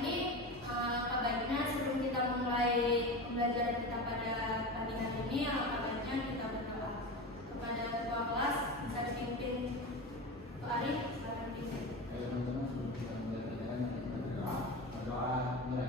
ini kabarnya sebelum kita mulai pembelajaran kita pada pagi hari ini, kabarnya kita berdoa kepada ketua kelas bisa dipimpin Pak Arif, silakan pimpin. Ayo teman-teman, sebelum kita mulai pelajaran kita berdoa mulai.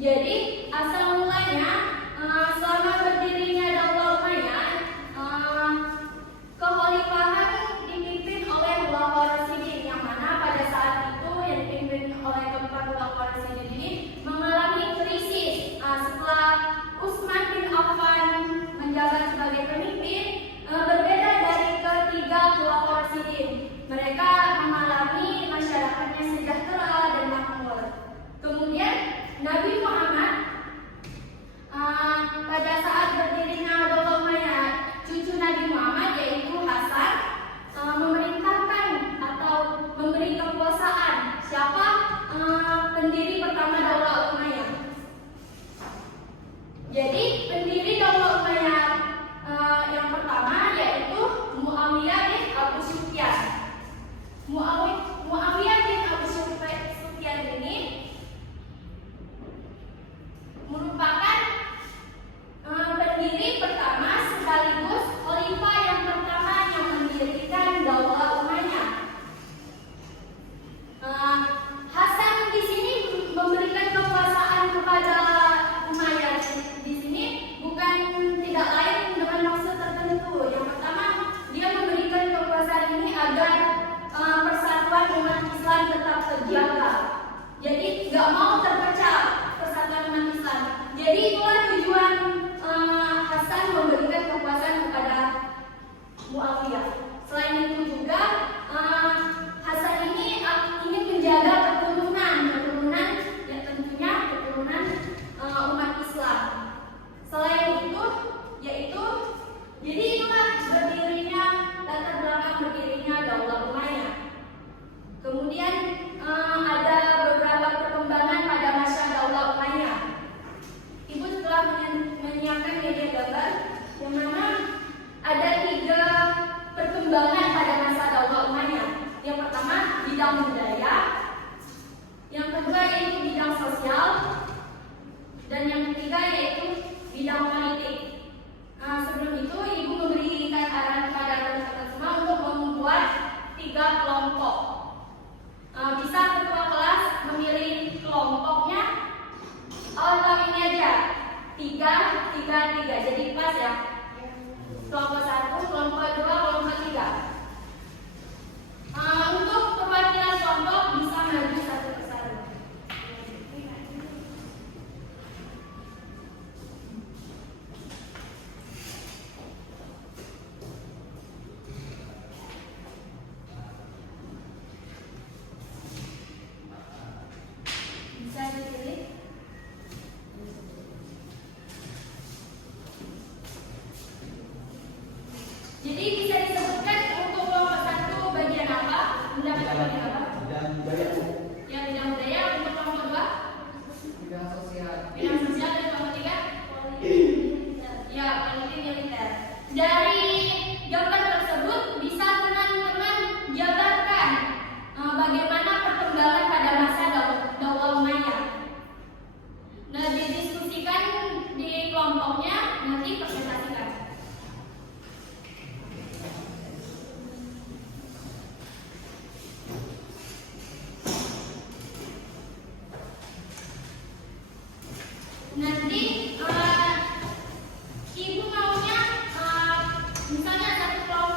Jadi asal mulanya selama berdirinya Daulah Umayyah, kekhalifahan dipimpin oleh Khulafaur Rasyidin, yang mana pada saat itu yang dipimpin oleh keempat Khulafaur Rasyidin ini mengalami krisis setelah Utsman bin Affan menjabat sebagai pemimpin. Berbeda dari ketiga Khulafaur Rasyidin, mereka mengalami masyarakatnya sejahtera dan makmur. Kemudian Nabi Muhammad Islam tetap terjaga. Jadi nggak mau terpecah persatuan umat Islam. Jadi itulah tujuan Hasan memberikan kekuasaan kepada Muawiyah. Selain itu juga Hasan ini ingin menjaga keturunan ya tentunya keturunan umat Islam. Selain itu yaitu jadi itulah berdirinya latar belakang berdirinya Daulah Umayyah. Kemudian ada beberapa perkembangan pada masa Daulah Umayyah. Ibu telah menyiapkan media gambar yang mana ada 3 perkembangan pada masa Daulah Umayyah. Yang pertama bidang budaya, yang kedua yaitu bidang sosial, dan yang ketiga yaitu bidang politik. Sebelum itu ibu memberikan arahan kepada teman-teman semua untuk membuat 3 kelompok. Bisa ketua kelas memilih kelompoknya atau ini aja 3, jadi pas ya. Kelompok 1, kelompok 2, kelompok 3. Untuk perwakilan kelompok bisa maju satu persatu. Bisa dipilih. Jadi bisa disebutkan untuk kelompok 1 bagian apa? Mendapatkan bagian apa? Bidang budaya. Ya, bidang budaya. Untuk kelompok 2 Bidang sosial. bidang sosial, dan kelompok 3 ya, politik militer. Dari gambar tersebut bisa teman-teman jabarkan bagaimana perkembangan pada masa Daulah Umayyah. Nah, didiskusikan di kelompoknya, nanti presentasikan. Nanti ibu maunya misalnya satu kelompok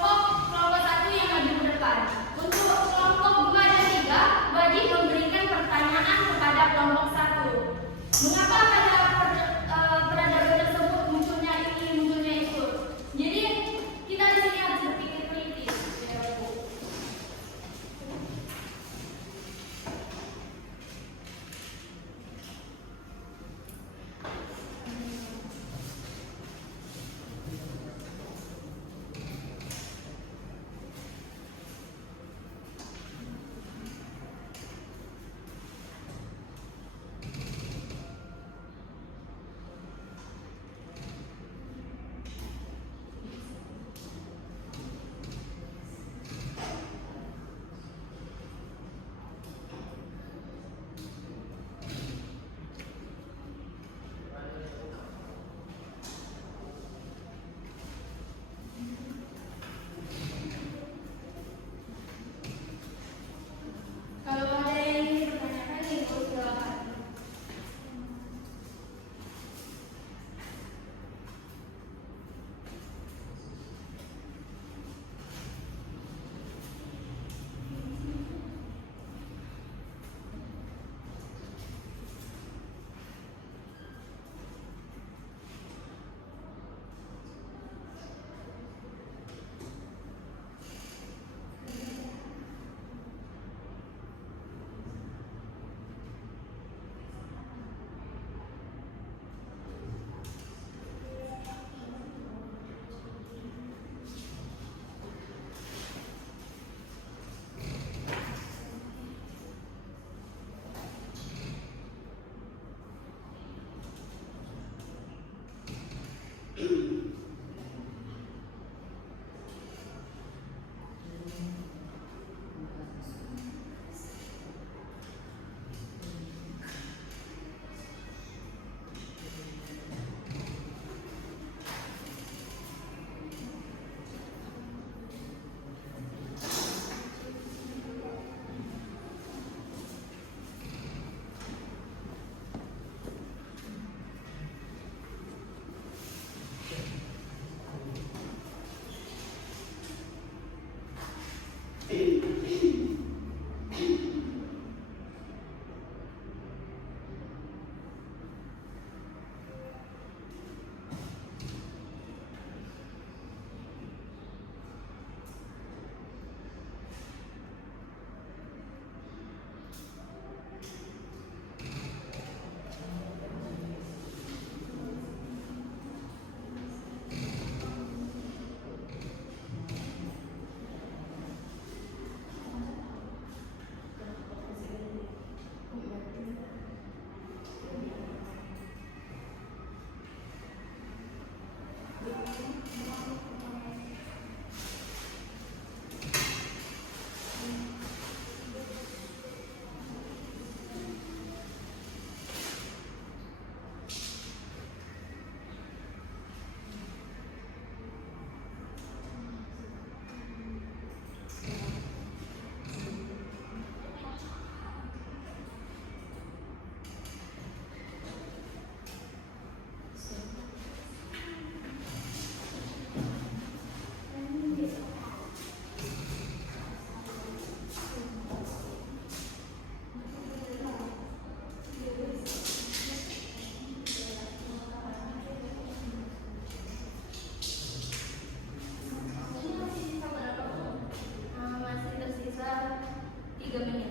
3 menit.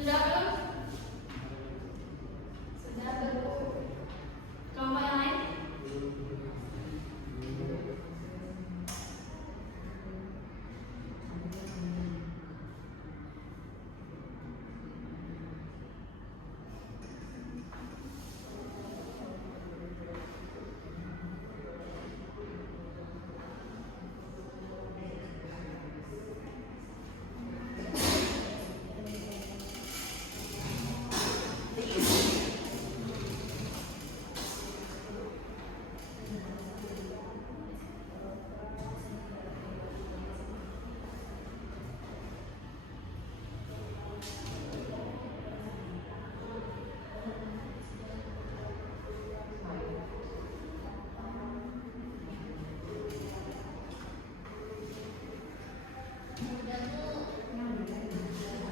Sudah belum? Sudah belum? Kelompok yang lain?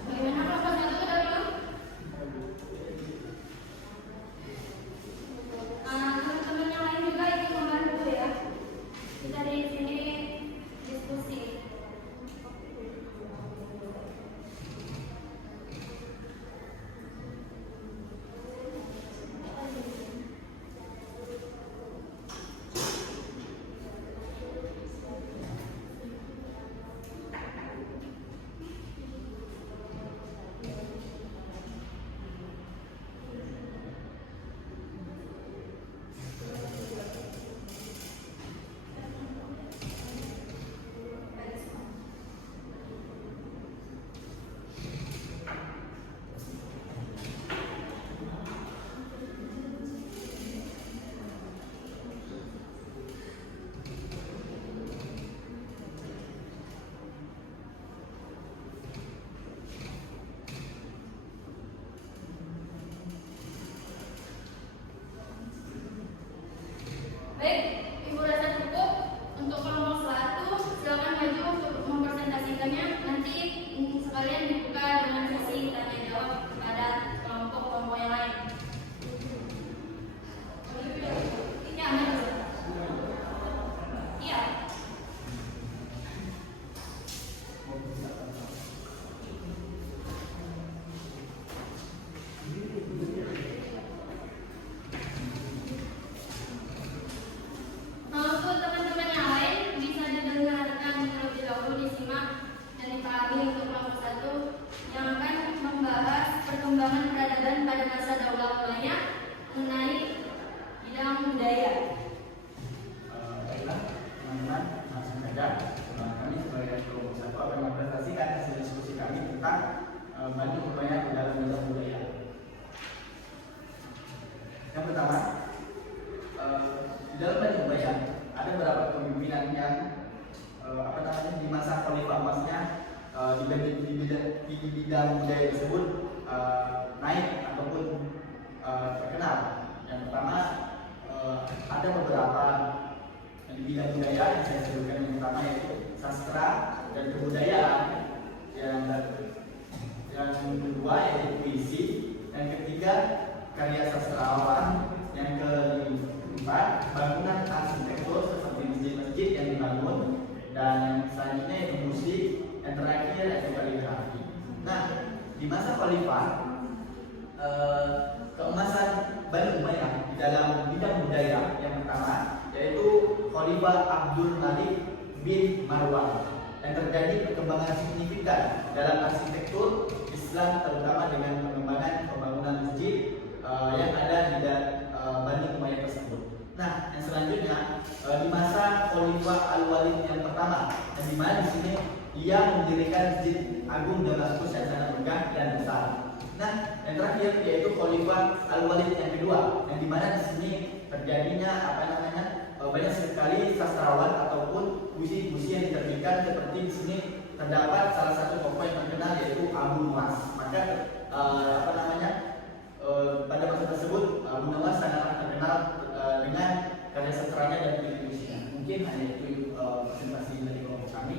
Bagaimana kelompok satu sudah belum? Teman-teman yang lain juga ikut membantu ya. Kita di sini diskusi. Baik, Ibu rasa cukup untuk kelompok 1. Silakan maju untuk mempresentasikannya. Nanti sekalian dibuka dengan sesi tanya jawab kepada kelompok-kelompok yang lain. Ya, maju. Iya. Untuk teman-teman yang lain bisa didengarkan terlebih dahulu, disimak dan dipahami untuk kelompok 1 yang akan membahas perkembangan peradaban pada masa Daulah Maya mengenai bidang budaya. Baiklah, teman-teman, langsung saja. Kami sebagai kelompok 1 akan mempresentasikan hasil diskusi kami tentang banyak upaya dalam bidang budaya. Yang pertama, di dalam banyak budaya ada beberapa kepemimpinan yang di masa Khalifah Abbasnya di bidang budaya tersebut naik ataupun terkenal. Yang pertama, ada beberapa di bidang budaya yang saya sebutkan. Yang pertama yaitu sastra dan kebudayaan, yang kedua yaitu puisi, dan ketiga karya sastrawan, bangunan arsitektur seperti masjid-masjid yang dibangun, dan yang selanjutnya itu musik, yang terakhir itu kaligrafi. Nah, di masa khalifah keemasan Bani Umayyah di dalam bidang budaya yang pertama yaitu Khalifah Abdul Malik bin Marwan, dan terjadi perkembangan signifikan dalam arsitektur Islam, terutama dengan pengembangan pembangunan masjid yang ada di Bani Umayyah tersebut. Nah, yang selanjutnya di masa Khalifah Al-Walid yang pertama, dan di mana di sini ia mendirikan Masjid Agung Damaskus yang sangat megah dan besar. Nah, yang terakhir yaitu Khalifah Al-Walid yang kedua, yang di mana di sini terjadinya banyak sekali sastrawan ataupun puisi-puisi yang diterbitkan, seperti di sini terdapat salah satu tokoh yang terkenal yaitu Abu Nuwas. Maka pada masa tersebut Abu Nuwas sangat terkenal dengan karya sastranya dan puisi-puisinya. Mungkin hanya itu presentasi dari kelompok kami.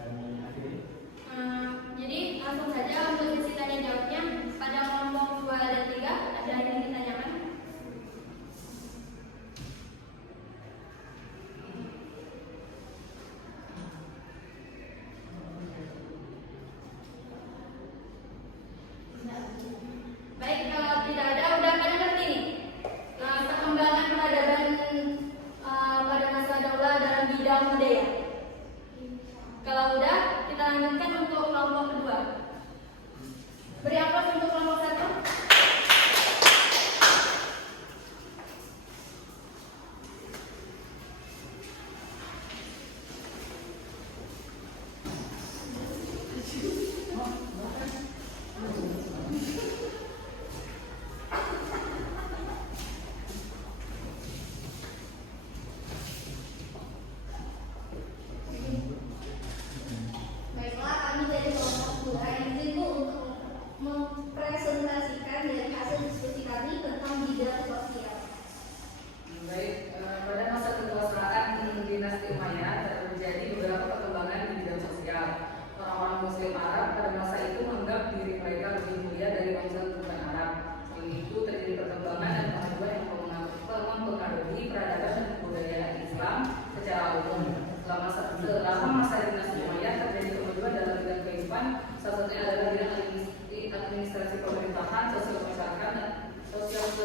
Kami akhiri. Jadi langsung saja untuk sesi tanya jawabnya pada kelompok 2 dan 3 ada yang ingin ditanyakan? Baik, kalau tidak ada, udah pada ngerti nih perkembangan peradaban pada masa daulah dalam bidang budaya. Kalau udah, kita lanjutkan untuk kelompok kedua. Beri aplaus untuk kelompok 1. Baiklah, kami dari kelompok 2 izin Bu untuk mempresentasikan dari hasil diskusi kami tentang bidang sosial. Baik, pada masa kekuasaan dinasti Umayyah terjadi beberapa perkembangan di bidang sosial. Orang-orang Muslim Arab pada masa itu menganggap diri mereka lebih mulia dari bangsa bukan Arab. Selain itu terjadi perkembangan dan kemajuan yang mempengaruhi peradaban dan kebudayaan Islam secara umum. Selama masa dinasti Umayyah terjadi kemajuan dalam bidang kehidupan, salah satunya adalah bidang administrasi pemerintahan, sosial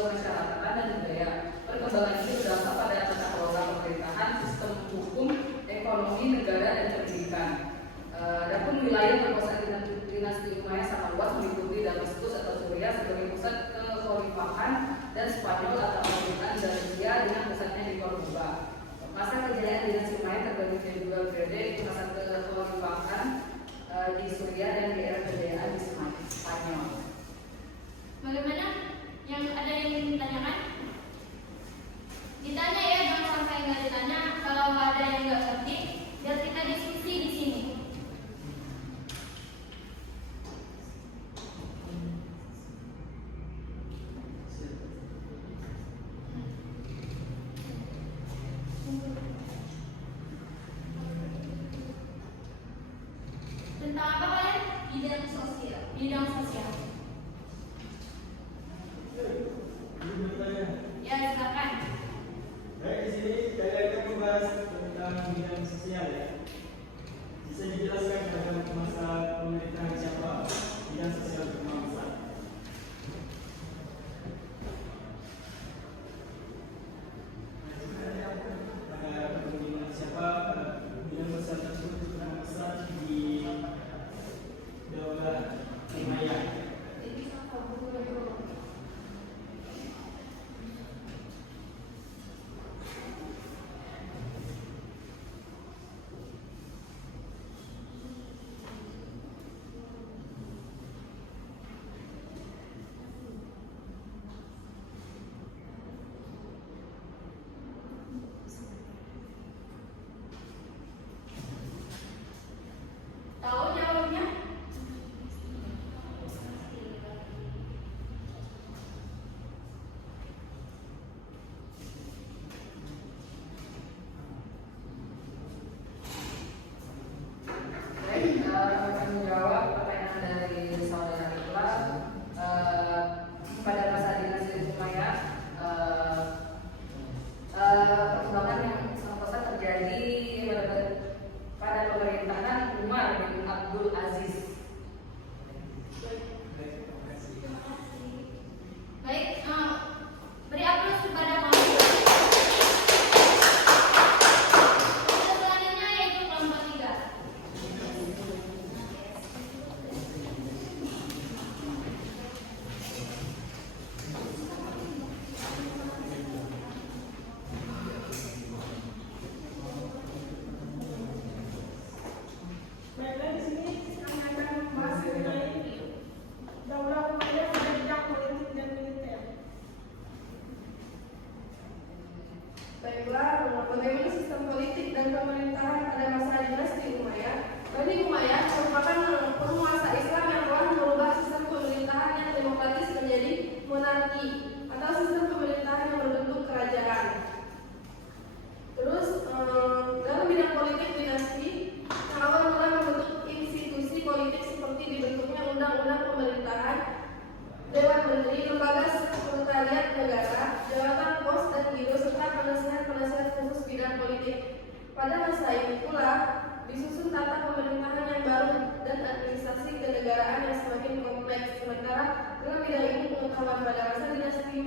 masyarakatan dan budaya. Perkembangan ini berdampak pada tata kelola pemerintahan, sistem hukum, ekonomi, negara, dan pendidikan. Adapun wilayah kekuasaan dinasti Umayyah sangat luas, meliputi Damaskus atau Suriah sebagai pusat kekhalifahan dan Spanyol atau Andalusia dengan pusatnya di Cordoba. Masa kejayaan dinasti Umayyah terbagi menjadi 2 periode, yaitu masa kekhalifahan di Suriah dan di era kejayaan di Spanyol. Bagaimana? Yang ada yang ingin ditanyakan? Ditanya ya, jangan sampai nggak ditanya. Kalau ada yang nggak ngerti, biar kita diskusi di sini. Tentang apa kalian? Bidang sosial. Bidang sosial. Ya, silakan. Baik, di sini saya akan membahas tentang bidang sosial ya. Bisa dijelaskan pada masa pemerintahan siapa bidang sosial bermanfaat? Pada pemerintahan siapa bidang sosial tersebut bermanfaat di Daulah Umayyah.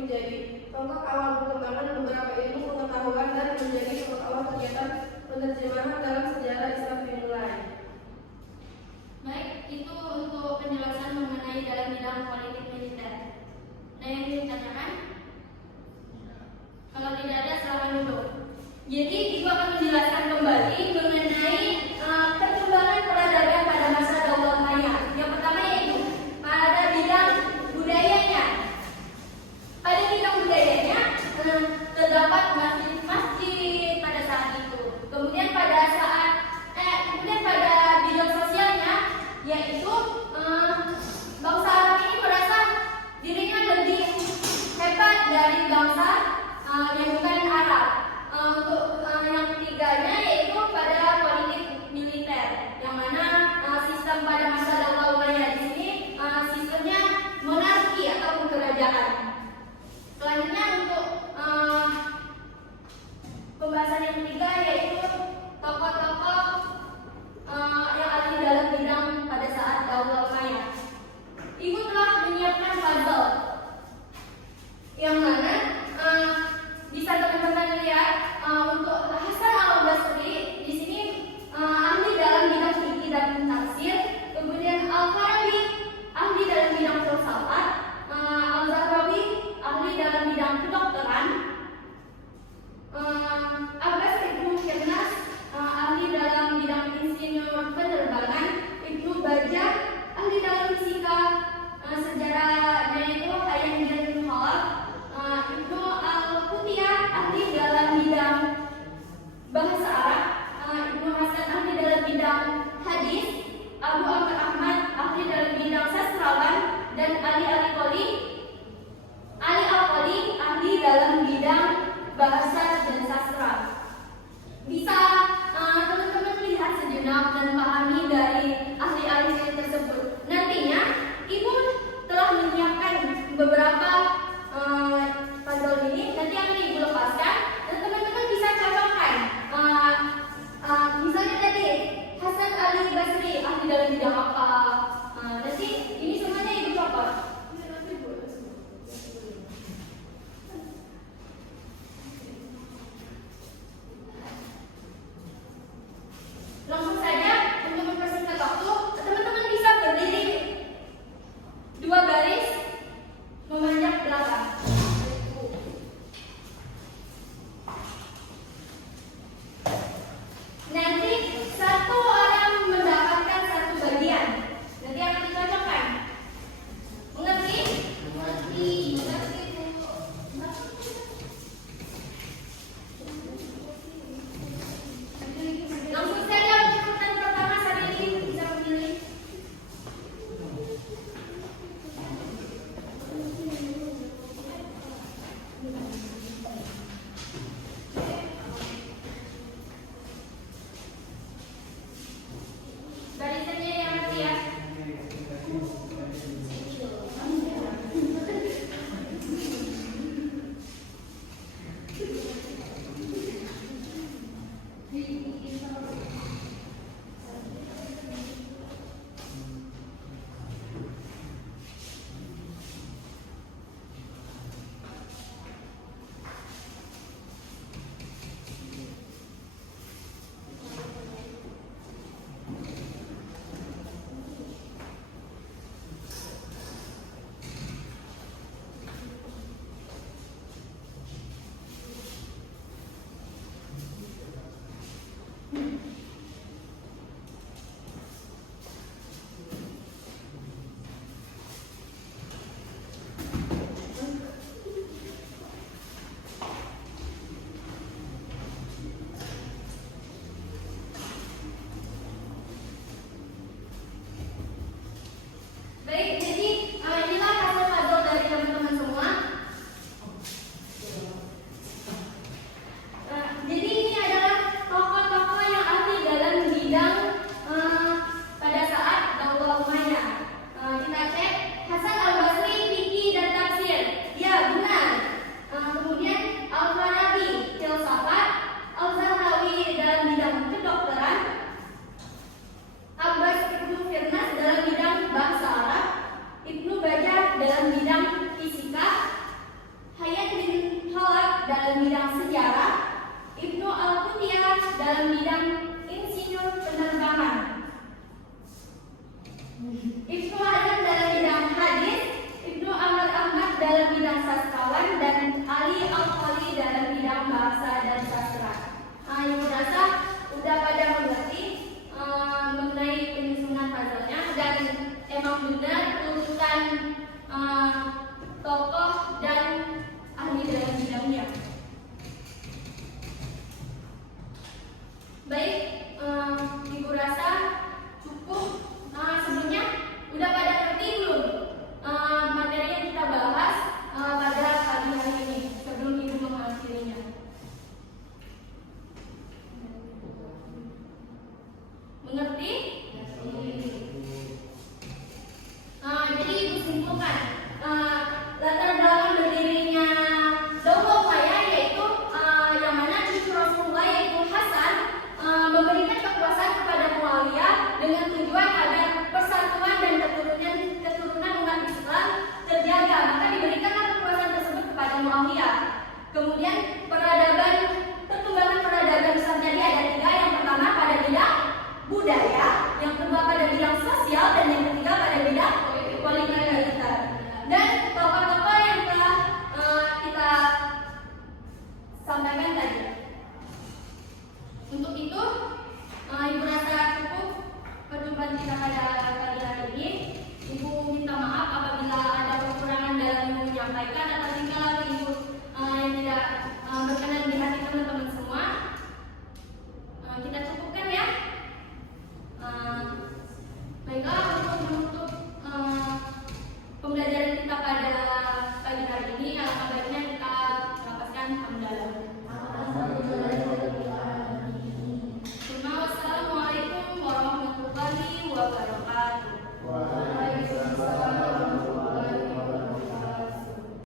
menjadi tonggak awal perkembangan beberapa ilmu pengetahuan dan menjadi tonggak awal kegiatan penerjemahan dalam sejarah Islam dimulai. Baik, itu untuk penjelasan mengenai dalam bidang politik militer. Ada yang ingin ditanyakan? Kalau tidak ada, silakan dulu. Jadi, Ibu akan menjelaskan kembali mengenai perkembangan peradaban pada masa Daulah Maya. Yang pertama yaitu pada bidang budayanya. Pada bidang budayanya terdapat masjid-masjid pada saat itu. Kemudian pada bidang sosialnya yaitu bangsa Arab ini merasa dirinya lebih hebat dari bangsa yang bukan Arab. Untuk yang ketiganya yaitu pada politik militer, yang mana sistem pada masa Daulah Umayyah di sini sistemnya monarki atau kerajaan. Selanjutnya untuk pembahasan yang ketiga yaitu tokoh-tokoh yang ada dalam bidang pada saat Daulah Umayyah. Ibu telah menyiapkan puzzle yang mana bisa teman-teman lihat untuk Hasan al-Basri di sini ahli dalam bidang fikih dan tafsir, kemudian Al-Farabi ahli dalam bidang filsafat, Al-Zahrawi ahli dalam bidang kedokteran, Abbas Ibnu Firnas ahli dalam bidang insinyur penerbangan, Ibnu Bajjah ahli dalam fisika, sejarah yaitu Hayyan bin Khalaf, Ibnu Al-Qutiyah ahli dalam bidang bahasa Arab, Ibnu Hasan ahli dalam bidang hadis, Abu Amr Ahmad ahli dalam bidang sastrawan, dan Ali Al-Qoli ahli dalam bidang bahasa dan sastra. Bisa teman-teman lihat sejenak dan pahami dari ahli-ahli tersebut. Nantinya Ibu telah menyiapkan beberapa puzzle ini, nanti akan Ibu lepaskan dan teman-teman bisa cobakan. Misalnya tadi Hasan al-Basri ahli dalam bidang apa? Nanti ini semuanya Ibu coba. Langsung saja untuk mempersingkat waktu, teman-teman bisa berdiri 2 baris memanjang belakang. Nanti satu orang mendapatkan satu bagian. Nanti akan dicocokkan. Mengerti? Mengerti. Langsung saja untuk urutan pertama saat ini bisa memilih. Barisannya yang nanti ya. dalam bidang sejarah, Ibnu Al-Qutiyah dalam bidang insinyur penerbangan, Ibnu Hajar dalam bidang hadis, Ibnu Ahmad dalam bidang sastrawan, dan Ali Al-Qali dalam bidang bahasa dan sastra. Ibu rasa udah pada mengerti mengenai penyusunan puzzle-nya, dan emang benar urutan tokoh dan ahli dalam bidangnya. Baik, ibu rasa cukup. Sebelumnya udah pada ngerti belum materi yang kita bahas pada pagi hari ini sebelum ibu mengakhirinya? Mengerti? Jadi ibu simpulkan latar belakang berdirinya Daulah Umayyah yaitu yang mana cucu Rasulullah yaitu Hasan memberikan kekuasaan kepada Muawiyah dengan tujuan agar persatuan dan keturunan umat Islam terjaga, maka diberikanlah kekuasaan tersebut kepada Muawiyah. Kemudian perkembangan peradaban Islam tadi ada 3. Yang pertama pada bidang budaya, yang kedua pada bidang sosial, dan